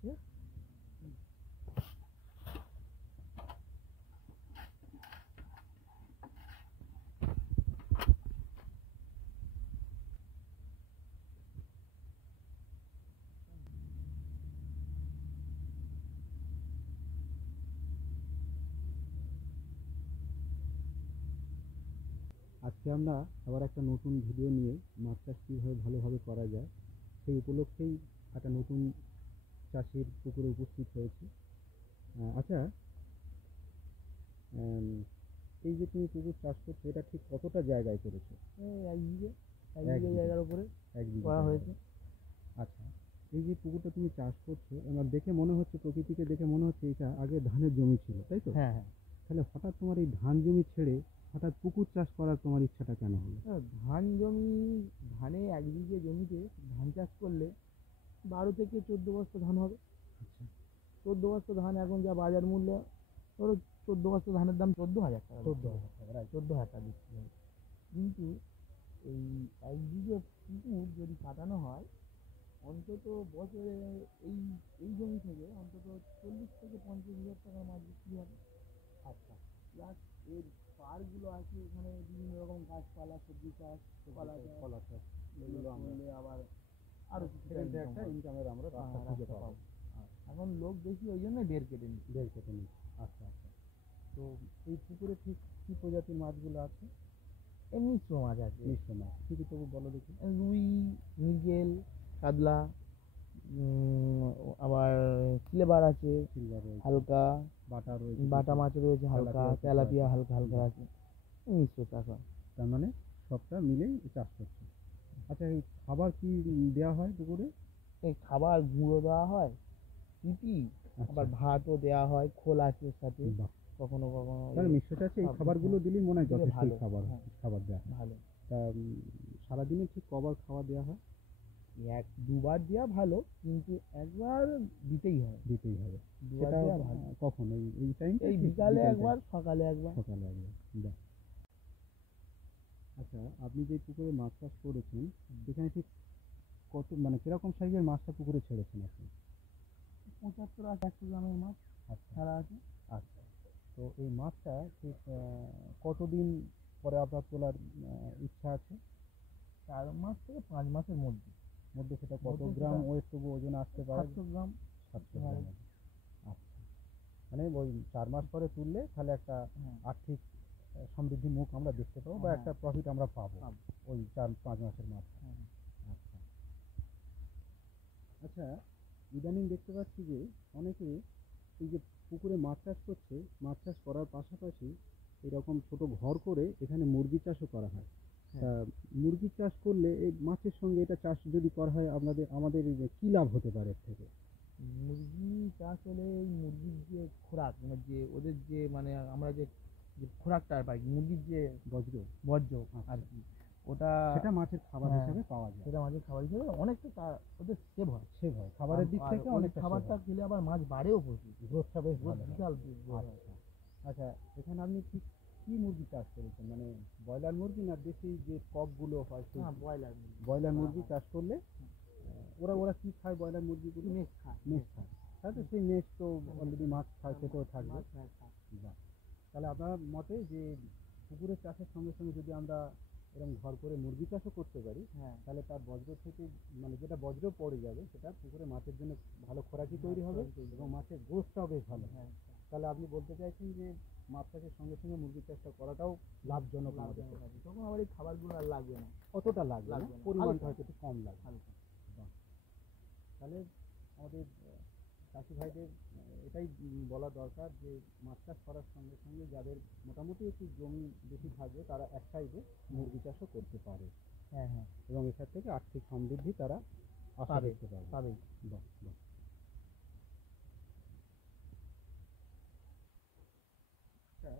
ঠিক আছে। আজকে আমরা আবার একটা নতুন ভিডিও নিয়ে মাছ চাষ কীভাবে ভালোভাবে করা যায় সেই উপলক্ষেই একটা নতুন চাষির পুকুরে উপস্থিত হয়েছি। আচ্ছা, এই যে তুমি পুকুর চাষ করছো এটা ঠিক কতটা জায়গায় করেছো? এক বিঘে এক বিঘে জায়গার উপরে এক বিঘে করা হয়েছে। আচ্ছা, এই যে পুকুরটা তুমি চাষ করছো আমার দেখে মনে হচ্ছে, প্রকৃতিকে দেখে মনে হচ্ছে এটা আগে ধানের জমি ছিল, তাই তো? হ্যাঁ হ্যাঁ। তাহলে হঠাৎ তোমার এই ধান জমি ছেড়ে হঠাৎ পুকুর চাষ করার তোমার ইচ্ছাটা কেন হলো? ধান জমি, এক বিঘে জমিতে ধান চাষ করলে 12 থেকে 14 বস্তা ধান হবে। আচ্ছা, 14 বস্তা ধান এখন যা বাজার মূল্য, ধরো 14 বস্তা ধানের দাম 14,000 টাকা। 14,000 টাকা, রাইট। 14,000 টাকা বিক্রি হয়। কিন্তু এই এক বিঘে পুকুর যদি কাটানো হয়, অন্তত বছরে এই এই জমি থেকে অন্তত 40 থেকে 50,000 টাকার মাছ বিক্রি হবে। আচ্ছা, প্লাস এর পাড়গুলো আছে, এখানে বিভিন্ন রকম গাছপালা, সবজি চাষ, কলা চাষ, এগুলো করলে আবার আরও কিছুটা সেখান থেকে income একটা হবে। ইনকামের আমরা রাস্তা হ্যাঁ, খুঁজে রাস্তা পাবো। পাবো। এখন লোক বেশি, ওই জন্য বের কেটে নিচ্ছে। বের কেটে নিই। আচ্ছা আচ্ছা, তো এই পুকুরে ঠিক কী প্রজাতির মাছগুলো আছে? এমনি মিশ্র মাছ আছে, মিশ্র মাছ, ঠিকই, তবু বলো দেখি। রুই, মৃগেল, কাতলা, আবার সিলভার আছে সিলভার রয়েছে, হালকা, বাটা রয়েছে, বাটা মাছ রয়েছে হালকা, তেলাপিয়া কিছু তেলাপিয়া আছে। হালকা হালকা আছে, মিশ্র চাষ হয়। তার মানে সবটা মিলেই চাষ করছে। আচ্ছা, এই খাবার কি দেওয়া হয় পুকুরে? এই খাবার গুঁড়ো দেওয়া হয়, পিপি, আবার আচ্ছা, ভাতও দেওয়া হয়, খোল আছে ওর সাথে, বাহ, কখনো কখনো তাহলে মিশ্র চাষে এই সব খাবারগুলো দিলেই মনে হয় দিলে যথেষ্ট ভালো। খাবার হ্যাঁ, খাবার দেওয়া। ভালো। তা সারাদিনে ঠিক কবার খাওয়া দেওয়া হয়? এক দুবার দেওয়া ভালো, কিন্তু একবার দিতেই হয়। দিতেই হবে। দুবার সেটা দেওয়া ভালো। কখন? এই টাইমটা? এই বিকালে একবার, সকালে একবার। সকালে একবার, বাহ। আচ্ছা, আপনি যে পুকুরে মাছ চাষ করেছেন সেখানে ঠিক কত, মানে কিরকম সাইজের মাছটা পুকুরে ছেড়েছেন আপনি? 75 আর 100 গ্রামের মাছ আচ্ছা ছাড়া আছে। আচ্ছা, তো এই মাছটা ঠিক কতদিন পরে আপনার তোলার ইচ্ছা আছে? 4 মাস থেকে 5 মাসের মধ্যে। মধ্যে সেটা কত মধ্যে গ্রাম সেটা ওয়েট তবু ওজন আসতে পারে? 700 গ্রাম। 700 গ্রাম। আচ্ছা, মানে ওই 4 মাস পরে তুললে তাহলে একটা হ্যাঁ, আর্থিক সমৃদ্ধি মুখ আমরা দেখতে পাবো, বা হ্যাঁ, একটা প্রফিট আমরা পাবো পাবো। ওই 4-5 মাসের মাঝে। হ্যাঁ, আচ্ছা আচ্ছা, ইদানিং দেখতে পাচ্ছি যে অনেকে এই যে পুকুরে মাছ চাষ করছে, মাছ চাষ করার পাশাপাশি এরকম ছোট ঘর করে এখানে মুরগি চাষও করা হয়। হ্যাঁ। তা মুরগি চাষ করলে এই মাছের সঙ্গে এটা চাষ যদি করা হয় আমাদের এই যে কী লাভ হতে পারে এর থেকে? মুরগি চাষ হলে এই মুরগির যে খোরাক, মানে যে ওদের যে, মানে আমরা যে যে খোরাকটা পাই, মুরগির যে বজ্র, বর্জ্য আচ্ছা, আর কি, ওটা সেটা মাছের খাবার হ্যাঁ, হিসাবে পাওয়া যায়। সেটা মাছের খাবার হিসেবে অনেকটা ওদের সেভ হয়। সেভ হয়, খাবারের দিক আর থেকে ওই অনেকটা খাবারটা খেলে আবার মাছ বাড়েও প্রচুর, গ্রোথটা বেশ ভালো হয়। বিশাল growth হয়। আচ্ছা আচ্ছা, এখানে আপনি ঠিক কী মুরগি চাষ করেছেন, মানে ব্রয়লার মুরগি না দেশি যে ককগুলো হয় সেই? হ্যাঁ, ব্রয়লার মুরগি। ব্রয়লার মুরগি চাষ করলে ওরা ওরা কী খায় ব্রয়লার মুরগিগুলো? মেষ খায়। মেষ খায়, তাহলে সেই মেষ তো অলরেডি মাছ খায়, সেটাও থাকবে। মাছ খায়, খায়। বাহ, তাহলে আপনার মতে যে পুকুরের চাষের সঙ্গে সঙ্গে যদি আমরা এরকম ঘর করে মুরগি চাষও করতে পারি, হ্যাঁ, তাহলে তার বজ্র থেকে, মানে যেটা বজ্র পড়ে যাবে সেটা পুকুরে মাছের জন্য ভালো খোরাকি তৈরি হবে এবং মাছের গ্রোথটাও বেশ ভালো হবে। হ্যাঁ, তাহলে আপনি বলতে চাইছেন যে মাছ চাষের সঙ্গে সঙ্গে মুরগি চাষটা করাটাও লাভজনক আমাদের লাভজনক পক্ষে। হবে। তখন আবার এই খাবারগুলো আর লাগবে না। অতটা লাগবে না, লাগবে না। পরিমাণটা হালকা। হয়তো একটু কম লাগবে। হালকা। বাহ, তাহলে আমাদের চাষি ভাইদের এটাই বলা দরকার যে মাছ চাষ করার সঙ্গে সঙ্গে যাদের মোটামুটি একটু জমি বেশি থাকবে তারা এক সাইডে মুরগি চাষও করতে পারে হ্যাঁ, হ্যাঁ, এবং এখান থেকে আর্থিক সমৃদ্ধি তারা আশা পাবে, করতে পারবে। পাবে। বাহ বাহ। আচ্ছা,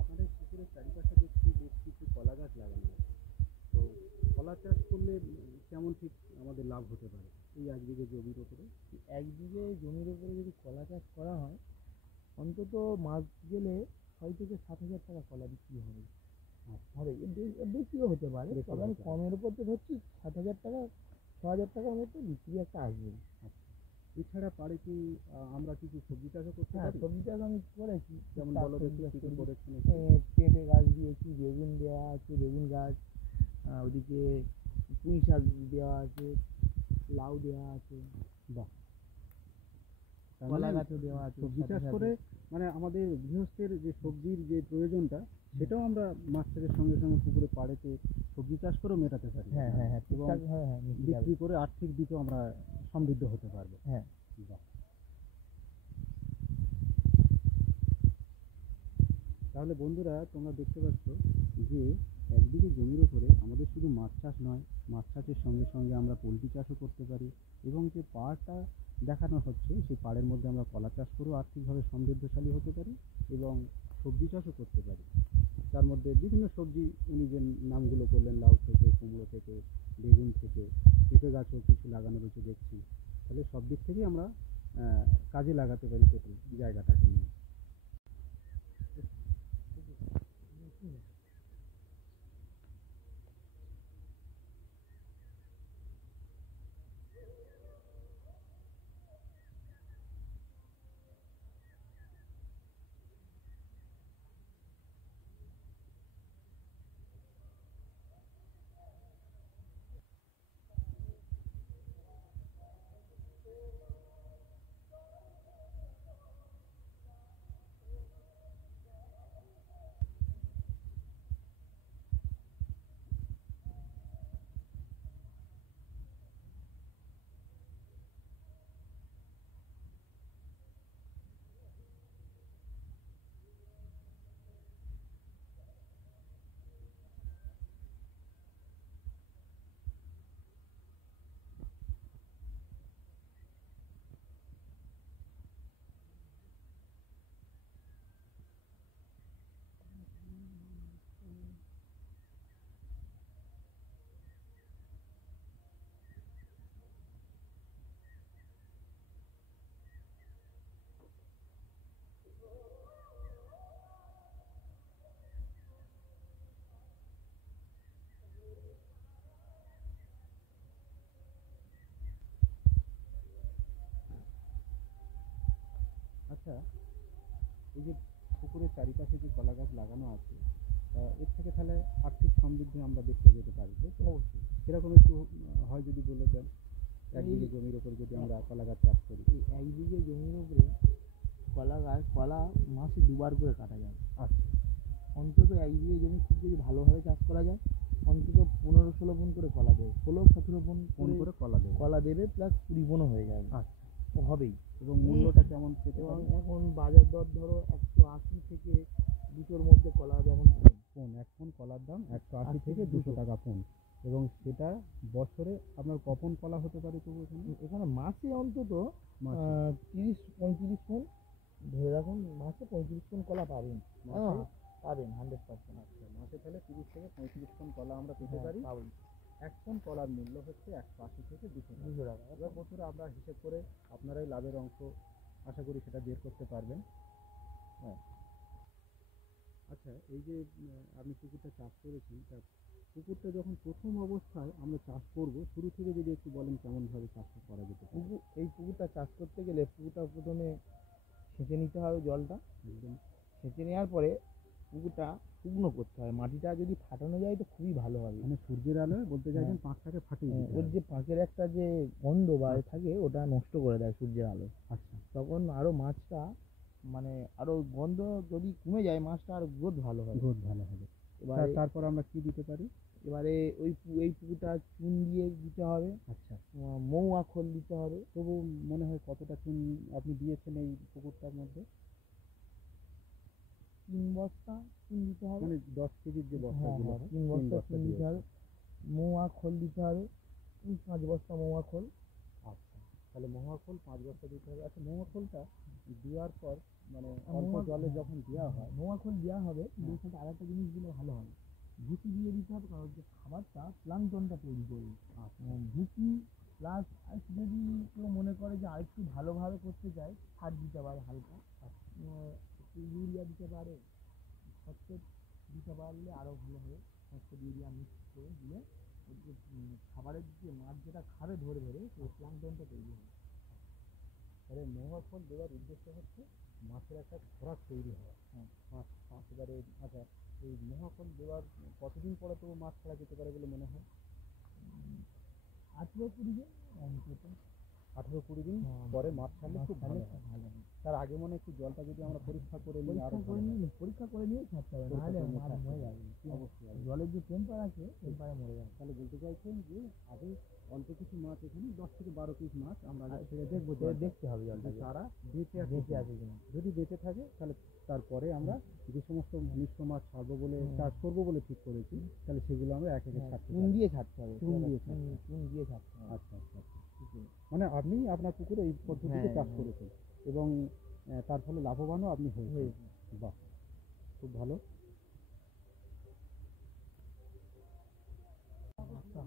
আপনাদের পুকুরের চারিপাশে দেখছি বেশ কিছু কলা গাছ লাগানো আছে, তো কলা চাষ করলে কেমন ঠিক আমাদের লাভ হতে পারে এই 1 বিঘে জমির ওপরে? 1 বিঘে জমির উপরে যদি কলা চাষ করা হয়, অন্তত মাস গেলে 6 থেকে 7,000 টাকা কলা বিক্রি হবে। হবে, এর বেশিও হতে পারে, বেশিও তবে আমি হতে পারে। কমের উপর তো ধরছি। 7,000 টাকা, 6,000 টাকার মতো বিক্রি একটা আসবে। আচ্ছা, এছাড়া পাড়ে কি আমরা কিছু সবজি চাষও করতে হ্যাঁ, পারি? সবজি চাষ আমি করেছি। যেমন টুকটাক বলো সবজি দেখি চাষ কি কি করেছি। করেছেন একটু। পেঁপে গাছ দিয়েছি, বেগুন দেওয়া আছে, বেগুন গাছ, ওদিকে পুঁই শাক দেওয়া আছে, লাউ দেওয়া আছে, বাহ, তার কলা মানে গাছও দেওয়া আছে সবজি সাথে চাষ সাথে। করে মানে আমাদের গৃহস্থের যে সবজির যে প্রয়োজনটা সেটাও আমরা মাছ চাষের সঙ্গে সঙ্গে পুকুরে পাড়েতে সবজি চাষ করেও মেটাতে পারি। হ্যাঁ হ্যাঁ হ্যাঁ, এবং ঠিকঠাক, হ্যাঁ হ্যাঁ, মিশে যাবে। বিক্রি করে আর্থিক দিকেও আমরা সমৃদ্ধ হতে পারবো। হ্যাঁ। বাহ। তাহলে বন্ধুরা তোমরা দেখতে পাচ্ছ যে একদিকে জমির উপরে আমাদের শুধু মাছ চাষ নয়, মাছ চাষের সঙ্গে সঙ্গে আমরা পোলট্রি চাষও করতে পারি, এবং যে পাড়টা দেখানো হচ্ছে সেই পাড়ের মধ্যে আমরা কলা চাষ করেও আর্থিকভাবে সমৃদ্ধশালী হতে পারি এবং সবজি চাষও করতে পারি। তার মধ্যে বিভিন্ন সবজি উনি যে নামগুলো করলেন, লাউ থেকে, কুমড়ো থেকে, বেগুন থেকে, পেঁপে গাছও কিছু লাগানো রয়েছে দেখছি। তাহলে সব দিক থেকেই আমরা কাজে লাগাতে পারি টোটাল জায়গাটাকে নিয়ে। আচ্ছা, এই যে পুকুরের চারিপাশে যে কলা গাছ লাগানো আছে, এর থেকে তাহলে আর্থিক সমৃদ্ধি আমরা দেখতে যেতে পারি, তাই তো? অবশ্যই। সেরকম একটু হয় যদি বলে দেন, এক এই বিঘে জমির ওপর যদি আমরা কলা গাছ চাষ করি। এই এক বিঘে জমির উপরে কলা মাসে দুবার করে কাটা যাবে। আচ্ছা। অন্তত এক বিঘে জমি খুব যদি ভালোভাবে চাষ করা যায়, অন্তত 15-16 বোন করে কলা দেবে, 16-17 বোন কোন করে কলা দেবে, প্লাস 20 বোনও হয়ে যাবে। আচ্ছা। তো হবেই। এবং মূল্যটা কেমন পেতে এবং পারি? এখন বাজার দর ধরো 180 থেকে 200-র মধ্যে কলা হবে এখন পোন এক পোন কলার দাম 180 থেকে 200 টাকা পোন। এবং সেটা বছরে আপনার কপন কলা হতে পারে তবু এখানে? এখানে মাসে অন্তত মাসে 30-35 টোন, ধরে রাখুন মাসে 35 টোন কলা পাবেন। মাসে পাবেন 100%। আচ্ছা, মাসে তাহলে 30 থেকে 35 টন কলা আমরা পেতে হ্যাঁ, পারি। পাবেন। এক টন কলার মূল্য হচ্ছে 180 থেকে 200 টাকা। 200 টাকা। এবার বছরে আমরা হিসেব করে আপনারাই লাভের অংশ আশা করি সেটা বের করতে পারবেন। হ্যাঁ। আচ্ছা, এই যে আপনি পুকুরটা চাষ করেছেন, তা পুকুরটা যখন প্রথম অবস্থায় আমরা চাষ করব, শুরু থেকে যদি একটু বলেন কেমনভাবে চাষটা করা যেতে পারে? এই পুকুরটা চাষ করতে গেলে পুকুরটা প্রথমে সেঁচে নিতে হবে, জলটা একদম। সেঁচে নেওয়ার পরে পুকুরটা শুকনো করতে হয়। মাটিটা যদি ফাটানো যায় তো খুবই ভালো হবে। মানে সূর্যের আলোয় বলতে চাইছেন পাঁকটাকে ফাটিয়ে দিতে ওর হবে। যে পাঁকের একটা যে গন্ধ বা থাকে, ওটা নষ্ট করে দেয় সূর্যের আলো। আচ্ছা। তখন আরো মাছটা মানে আরো গন্ধ যদি কমে যায়, মাছটা আরো গ্রোথ ভালো হয়। গ্রোথ ভালো হবে। এবারে তারপর আমরা কি দিতে পারি? এবারে এই পুকুরটা চুন দিয়ে দিতে হবে, আচ্ছা। মৌয়া খোল দিতে হবে। তবু মনে হয় কতটা চুন আপনি দিয়েছেন এই পুকুরটার মধ্যে? 3 বস্তা চুন দিতে হবে। মানে 10 কেজির যে হ্যাঁ বস্তাগুলো হ্যাঁ, হয়, 3 3 বস্তা বস্তা চুন দিতে দিয়েছেন। হবে। মৌয়া খোল দিতে হবে 5 বস্তা মৌয়া খোল। আচ্ছা, তাহলে মহাখোল 5 বস্তা দিতে হবে। আচ্ছা, মহাখোলটা দেওয়ার পর মানে অল্প জলে যখন দেওয়া হয়, মৌয়া খোল দেওয়া হবে, কিন্তু এর সাথে আরেকটা জিনিস দিলে ভালো হয়, ভুসি দিয়ে দিতে হবে, কারণ যে খাবারটা প্লাঙ্কটনটা তৈরি করবে। ভুসি প্লাস যদি কেউ মনে করে যে আরেকটু ভালোভাবে করতে চায়, সার দিতে পারে হালকা, একটু ইউরিয়া দিতে পারে, ফসফেট দিতে পারলে আরও ভালো হবে। ফসফেট ইউরিয়া মিক্স করে দিলে ওই যে খাবারের যে মাছ যেটা খাবে ধরে ধরে সেই প্লাঙ্কটনটা তৈরি হবে। তাহলে মহুয়া ফল দেওয়ার উদ্দেশ্য হচ্ছে মাছের একটা খোরাক তৈরি হওয়া। হ্যাঁ। মাছ এবারে আচ্ছা, এই মহুয়া ফল দেওয়ার কতদিন পরে তো মাছ ছাড়া যেতে পারে বলে মনে হয়? 18-20 দিন অন্তত। 18-20 দিন হ্যাঁ, পরে মাছ ছাড়লে খুব ভালো হয়। ভালো হয়। তার আগে মনে হয় একটু জলটা যদি আমরা পরীক্ষা করে নিই আরো পরীক্ষা ভালো করে হয়। নিয়ে পরীক্ষা করে নিয়ে ছাড়তে হবে, পরীক্ষা নাহলে করে নিয়ে মাছ ছাড়তে মরে হবে। যাবে। অবশ্যই অবশ্যই। জলের যে টেম্পার আছে টেম্পারে মরে যাবে। তাহলে বলতে চাইছেন যে আগে অল্প কিছু মাছ, এখানে 10 থেকে 12 পিস মাছ আমরা আগে আর ছেড়ে দেখবো, দেখতে হবে যে জলটাকে তারা বেঁচে আছে বেঁচে কিনা। আছে কিনা। যদি বেঁচে থাকে তাহলে তারপরে আমরা যে সমস্ত মিশ্র মাছ ছাড়বো বলে হুম। চাষ করবো বলে ঠিক করেছি, তাহলে সেগুলো আমরা এক একে হ্যাঁ, ছাড়তে চুন পারবো। দিয়ে ছাড়তে হবে। চুন দিয়ে ছাড়তে হবে। চুন দিয়ে ছাড়তে হবে। আচ্ছা আচ্ছা আচ্ছা। ঠিকই। মানে আপনি আপনার পুকুরে এই পদ্ধতিতে হ্যাঁ, চাষ হ্যাঁ। করেছেন এবং তার ফলে লাভবানও আপনি হয়েছেন। হয়েছে। বাহ, খুব ভালো। আচ্ছা।